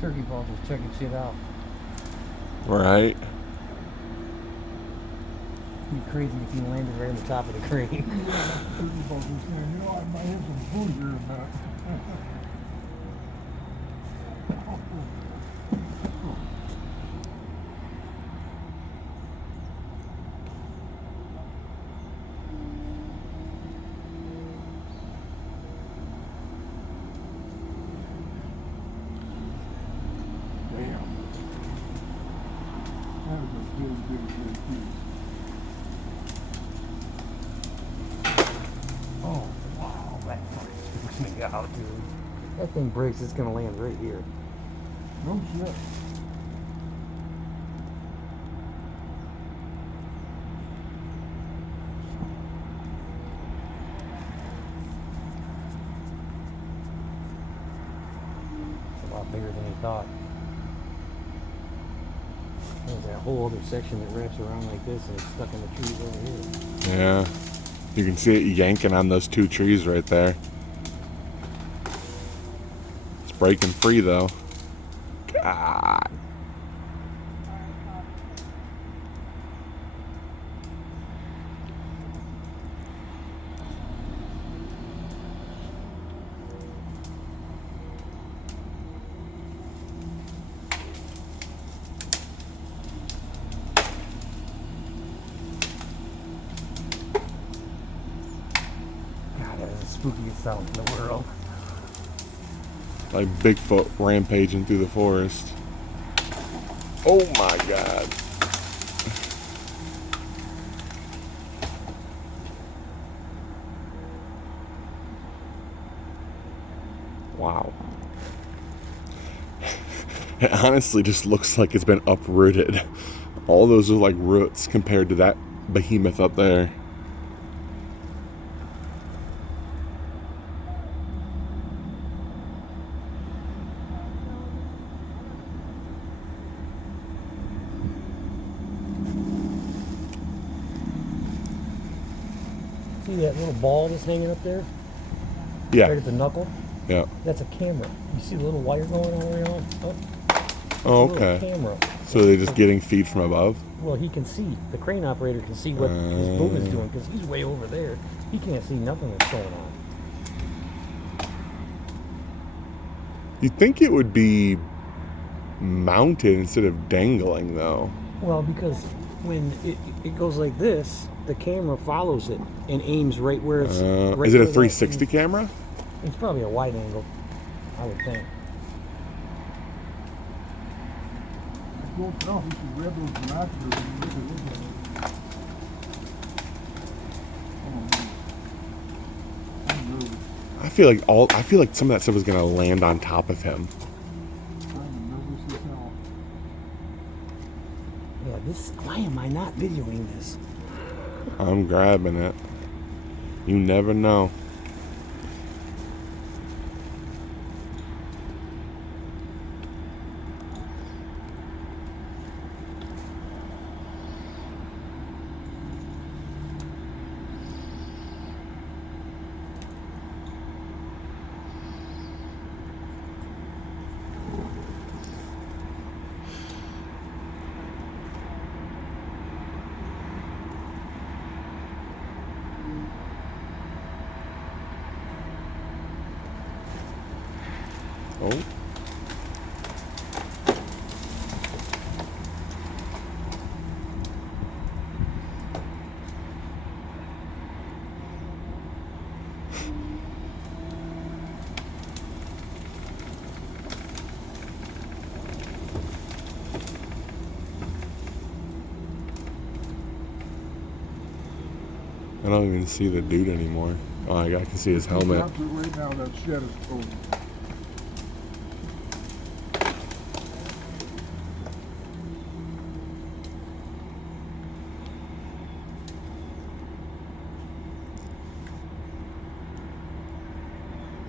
Turkey vultures checking shit out. Right. It'd be crazy if you landed right on the top of the crane. Turkey vultures saying, you know, I might have some food here in that. That was a good piece. Oh, wow, that fucking spooks me out, dude. That thing breaks, it's gonna land right here. No shit. It's a lot bigger than he thought. There's that whole other section that wraps around like this and it's stuck in the trees over here. Yeah. You can see it yanking on those two trees right there. It's breaking free though. God. God, that is the spookiest sound in the world. Like Bigfoot rampaging through the forest. Oh my God. Wow. It honestly just looks like it's been uprooted. All those are like roots compared to that behemoth up there. See that little ball that's hanging up there? Yeah. Right at the knuckle? Yeah. That's a camera. You see the little wire going all the way on? Oh, Oh, it's a little okay. camera. So they're just getting feed from above? Well, he can see. The crane operator can see what his boom is doing because he's way over there. He can't see nothing that's going on. You'd think it would be mounted instead of dangling, though. Well, because when it goes like this, the camera follows it and aims right where it's. Right Is it a where that 360 is. camera? It's probably a wide angle, I would think. I don't know if you should grab those binoculars and look at it. Oh, man. I'm nervous. I feel like some of that stuff is gonna land on top of him. I'm nervous as hell. Yeah, this. Why am I not videoing this? I'm grabbing it. You never know. Oh. I don't even see the dude anymore. Oh, I can see his helmet. Right now, that shed is closed.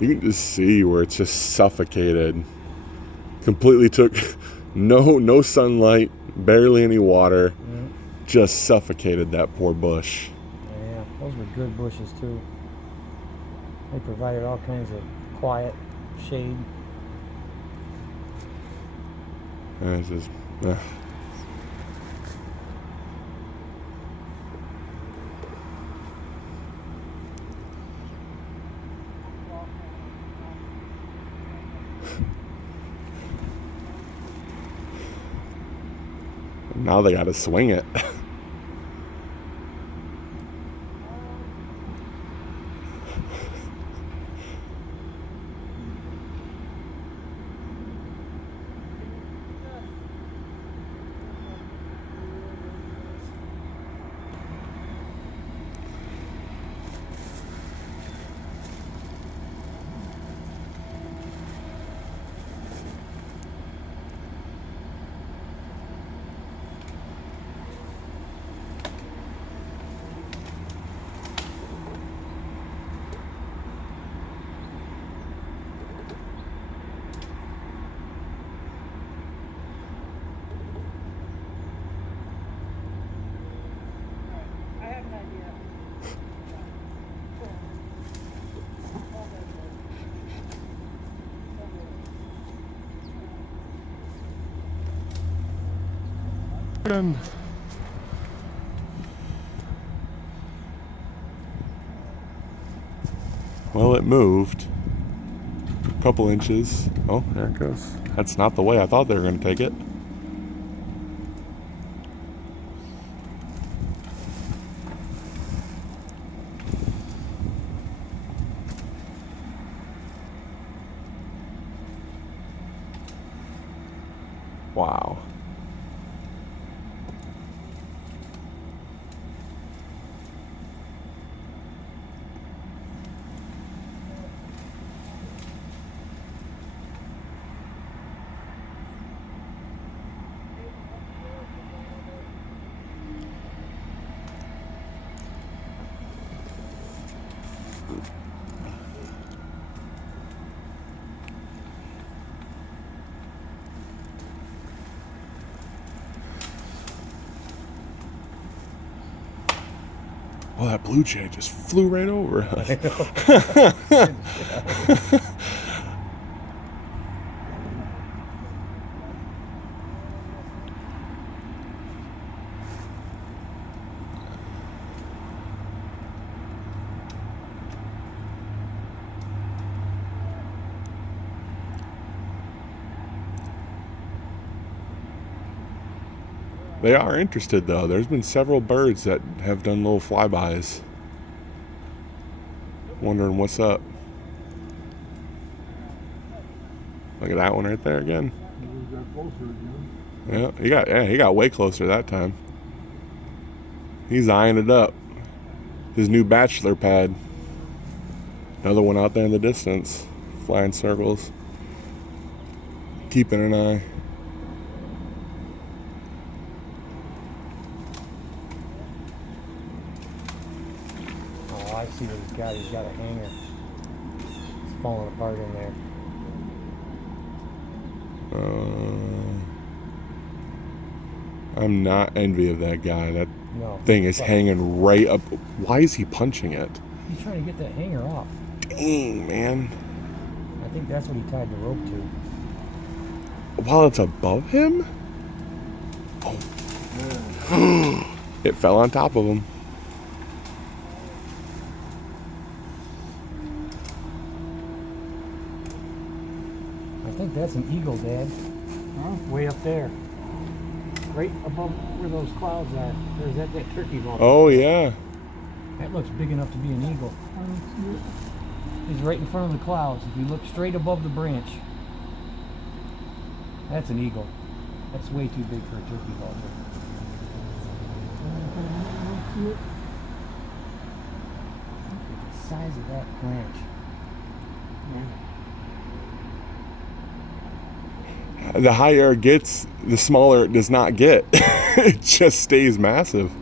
You can just see where it's just suffocated. Completely took no sunlight, barely any water. Mm. Just suffocated that poor bush. Yeah, those were good bushes too. They provided all kinds of quiet, shade. And it's just, now they got to swing it. Well, it moved a couple inches. Oh, there it goes. That's not the way I thought they were going to take it. Wow. Well, that blue jay just flew right over us. They are interested, though. There's been several birds that have done little flybys. Wondering what's up. Look at that one right there again. He got closer again. Yeah, he got way closer that time. He's eyeing it up. His new bachelor pad. Another one out there in the distance, flying circles. Keeping an eye. Oh, I see what he's got. He's got a hanger. It's falling apart in there. I'm not envy of that guy. That No. thing is hanging right up. Why is he punching it? He's trying to get that hanger off. Dang, man. I think that's what he tied the rope to. While it's above him? Oh. It fell on top of him. I think that's an eagle, Dad. Huh? Way up there. Right above where those clouds are. There's that turkey ball. Oh, yeah. That looks big enough to be an eagle. I don't see it. He's right in front of the clouds. If you look straight above the branch, that's an eagle. That's way too big for a turkey vulture. I don't see it. Look at the size of that branch. The higher it gets, the smaller it does not get. It just stays massive.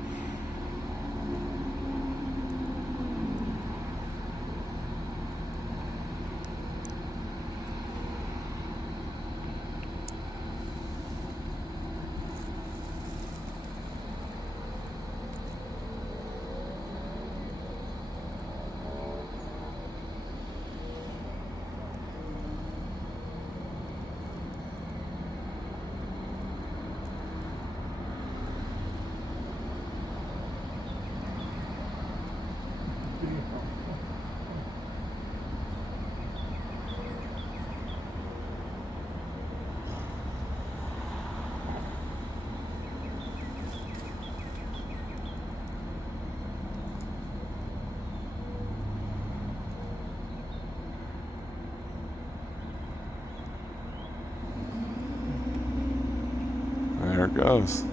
it goes.